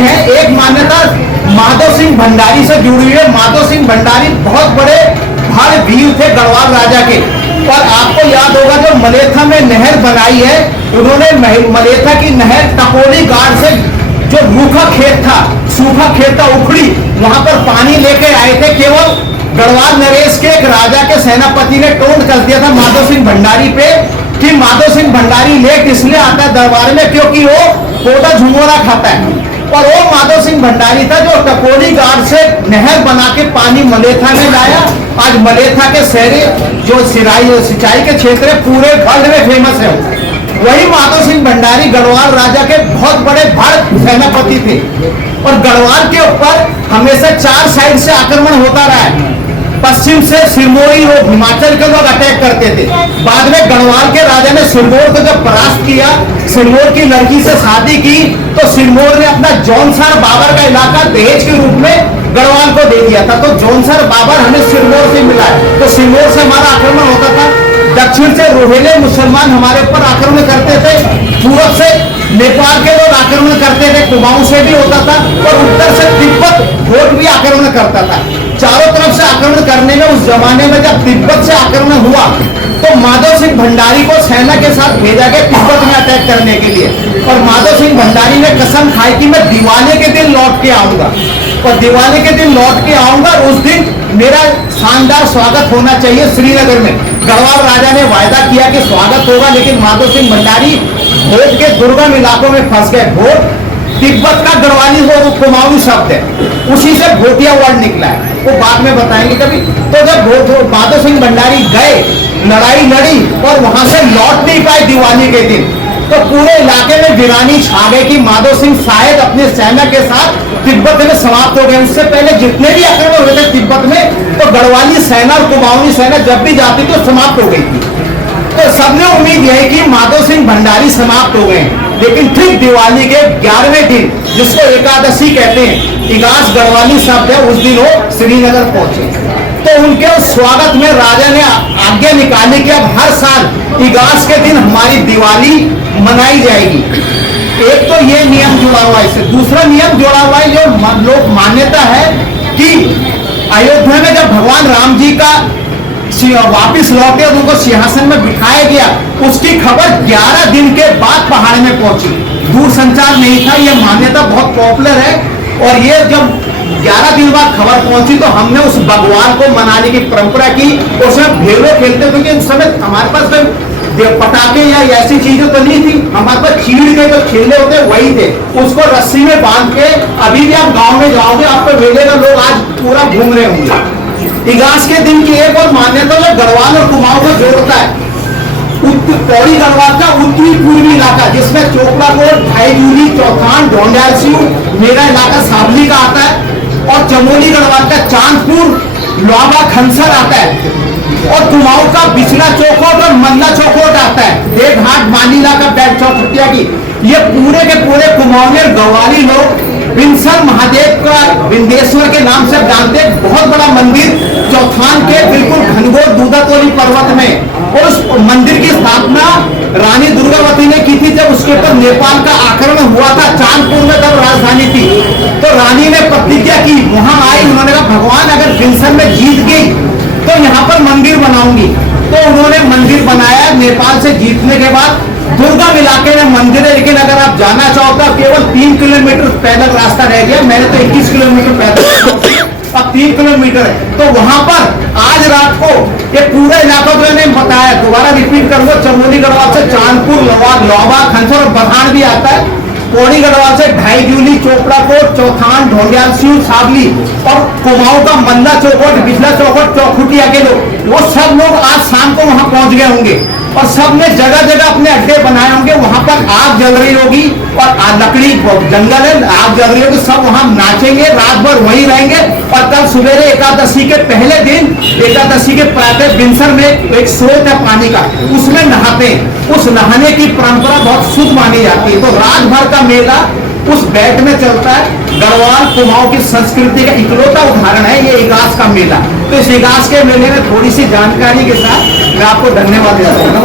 हैं। एक मान्यता माधव सिंह भंडारी से जुड़ी है। माधव सिंह भंडारी बहुत बड़े भाड़ वीर थे गढ़वाल राजा के। और आपको याद होगा जो मलेथा में नहर बनाई है, उन्होंने मलेथा की नहर टकोली गाड़ से जो सूखा खेत था उखड़ी, वहां पर पानी लेके आए थे। केवल गढ़वाल नरेश के एक राजा के सेनापति ने टोंट कर दिया था माधव सिंह भंडारी पे कि माधव सिंह भंडारी लेट इसलिए आता है दरबार में क्योंकि वो कोटा झुमोरा खाता है। और वो माधव सिंह भंडारी था जो टकोली गाड़ से नहर बना के पानी मलेथा में लाया। आज मलेथा के शहरी जो सिंचाई के क्षेत्र पूरे वर्ल्ड में फेमस है। वही माधव सिंह भंडारी गढ़वाल राजा के बहुत बड़े भड़ सेनापति थे। और गढ़वाल के ऊपर हमेशा 4 साइड से आक्रमण होता रहा है। पश्चिम से सिरमौरी और हिमाचल के लोग अटैक करते थे। बाद में गढ़वाल के राजा ने सिरमौर को जब परास्त किया, सिरमौर की लड़की से शादी की, तो सिरमौर ने अपना जौनसर बाबर का इलाका दहेज के रूप में गढ़वाल को दे दिया था। तो जौनसर बाबर हमें सिरमौर से मिला है। तो सिरमौर से हमारा आक्रमण होता था। दक्षिण से रोहिले मुसलमान हमारे ऊपर आक्रमण करते थे। पूर्व से नेपाल के लोग आक्रमण करते थे, कुमाऊं से भी होता था। और उत्तर से तिब्बत घोट भी आक्रमण करता था। चारों तरफ से आक्रमण करने में उस जमाने में जब तिब्बत से आक्रमण हुआ तो माधव सिंह भंडारी को सेना के साथ भेजा गया तिब्बत में अटैक करने के लिए। और माधव सिंह भंडारी ने कसम खाई कि मैं दिवाली के दिन लौट के आऊंगा, और दिवाली के दिन लौट के आऊंगा। उस दिन मेरा शानदार स्वागत होना चाहिए श्रीनगर में। गढ़वाल राजा ने वायदा किया कि स्वागत होगा, लेकिन माधव सिंह भंडारी भोट के दुर्गम इलाकों में फंस गए। भोट तिब्बत का गढ़वाली वो कुमाऊं शब्द है, उसी से भोटिया वर्ड निकला है, वो बाद में बताएंगे कभी। तो जब माधव सिंह भंडारी गए, लड़ाई लड़ी और वहां से लौट नहीं पाए दिवाली के दिन, तो पूरे इलाके में वीरानी छा गई कि माधव सिंह शायद अपने सेना के साथ तिब्बत में समाप्त हो गए। उससे पहले जितने भी आक्रमण हुए थे तिब्बत में, तो गढ़वाली सेना और कुमाऊनी सेना जब भी जाती थी तो समाप्त हो गई थी। तो सबने उम्मीद यही कि माधव सिंह भंडारी समाप्त हो गए। लेकिन ठीक दिवाली के 11वें दिन, जिसको एकादशी कहते हैं, इगास गढ़वाली शब्द है, उस दिन वो श्रीनगर पहुंचे। तो उनके उस स्वागत में राजा ने आज्ञा निकाली कि अब हर साल इगास के दिन हमारी दिवाली मनाई जाएगी। एक तो ये नियम जुड़ा हुआ है इससे। दूसरा नियम जुड़ा हुआ है, जो लोग मान्यता है कि अयोध्या में जब भगवान राम जी का वापिस लौटे और उनको सिंहासन में बिठाया गया, उसकी खबर 11 दिन के बाद पहाड़ में पहुंची। दूर संचार नहीं था, यह मान्यता बहुत पॉपुलर है। और ये जब 11 दिन बाद खबर पहुंची तो हमने उस भगवान को मनाने की परंपरा की। उसमें भेड़ों खेलते, क्योंकि उस समय हमारे पास पटाखे या ऐसी चीजें तो नहीं थी। हमारे पास चीड़ के जो खेले होते वही थे, उसको रस्सी में बांध के। अभी भी आप गांव में जाओगे, आपको मिलेगा, लोग आज पूरा घूम रहे होंगे। इगास के दिन की एक और मान्यता जो गढ़वाल और कुमाऊं को जोड़ता है, पौड़ी गढ़वाल का उत्तरी पूर्वी इलाका, जिसमें चोपड़ा कोट, भाईजूली, चौथान, ढोंडियालसी, मेरा इलाका सावली का आता है। और चमोली गढ़वाल का चांदपुर, लौबा, खनसर आता है। और कुमाऊं का बिछला चौकोट और मल्ला चौकोट आता है। देवघाट, मानीला का बैग चौखटिया की, ये पूरे के पूरे कुमाऊनी और गढ़वाली लोग विंसल महादेव का विंदेश्वर के नाम से जानते हैं। बहुत बड़ा मंदिर चौथान के बिल्कुल घनघोर दूधातोली पर्वत में। और उस मंदिर की स्थापना रानी दुर्गावती ने की थी जब उसके ऊपर नेपाल का आक्रमण हुआ था। चांदपुर में तब राजधानी थी, तो रानी ने प्रतिज्ञा की, वहां आई, उन्होंने कहा भगवान अगर विंसल में जीत गई तो यहाँ पर मंदिर बनाऊंगी। तो उन्होंने मंदिर बनाया। नेपाल से जीतने के बाद दुर्गम इलाके में मंदिर है, लेकिन अगर आप जाना चाहो तो केवल 3 किलोमीटर पैदल रास्ता रह गया। मैंने तो 21 किलोमीटर पैदल, अब 3 किलोमीटर है। तो वहां पर आज रात को ये पूरा इलाका जो मैंने बताया, दोबारा रिपीट कर लो, चमोली गढ़वाल से चांदपुर, लौबा, खनसर और बधान भी आता है। पौड़ी गढ़वाल से ढाईजूली, चोपड़ा कोट, चौथान, ढोंडियालसी, सावली, और कुमाऊं का मल्ला चौकोट, बिजला चौकोट, चौखुटिया के लोग, वो सब लोग आज शाम को वहां पहुंच गए होंगे। और सबने जगह जगह अपने अड्डे बनाए होंगे। वहां पर आग जल रही होगी और लकड़ी जंगल है, आग जल रही होगी। सब वहां नाचेंगे, रात भर वहीं रहेंगे। और कल सवेरे एकादशी के पहले दिन, एकादशी के प्रातः बिंसर में एक स्रोत है पानी का, उसमें नहाते हैं। उस नहाने की परंपरा बहुत शुभ मानी जाती है। तो रात भर का मेला उस बैठ में चलता है। गढ़वाल कुमाऊं की संस्कृति का इकलौता उदाहरण है ये इगास का मेला। तो इस इगास के मेले में थोड़ी सी जानकारी के साथ मैं आपको धन्यवाद देता हूँ।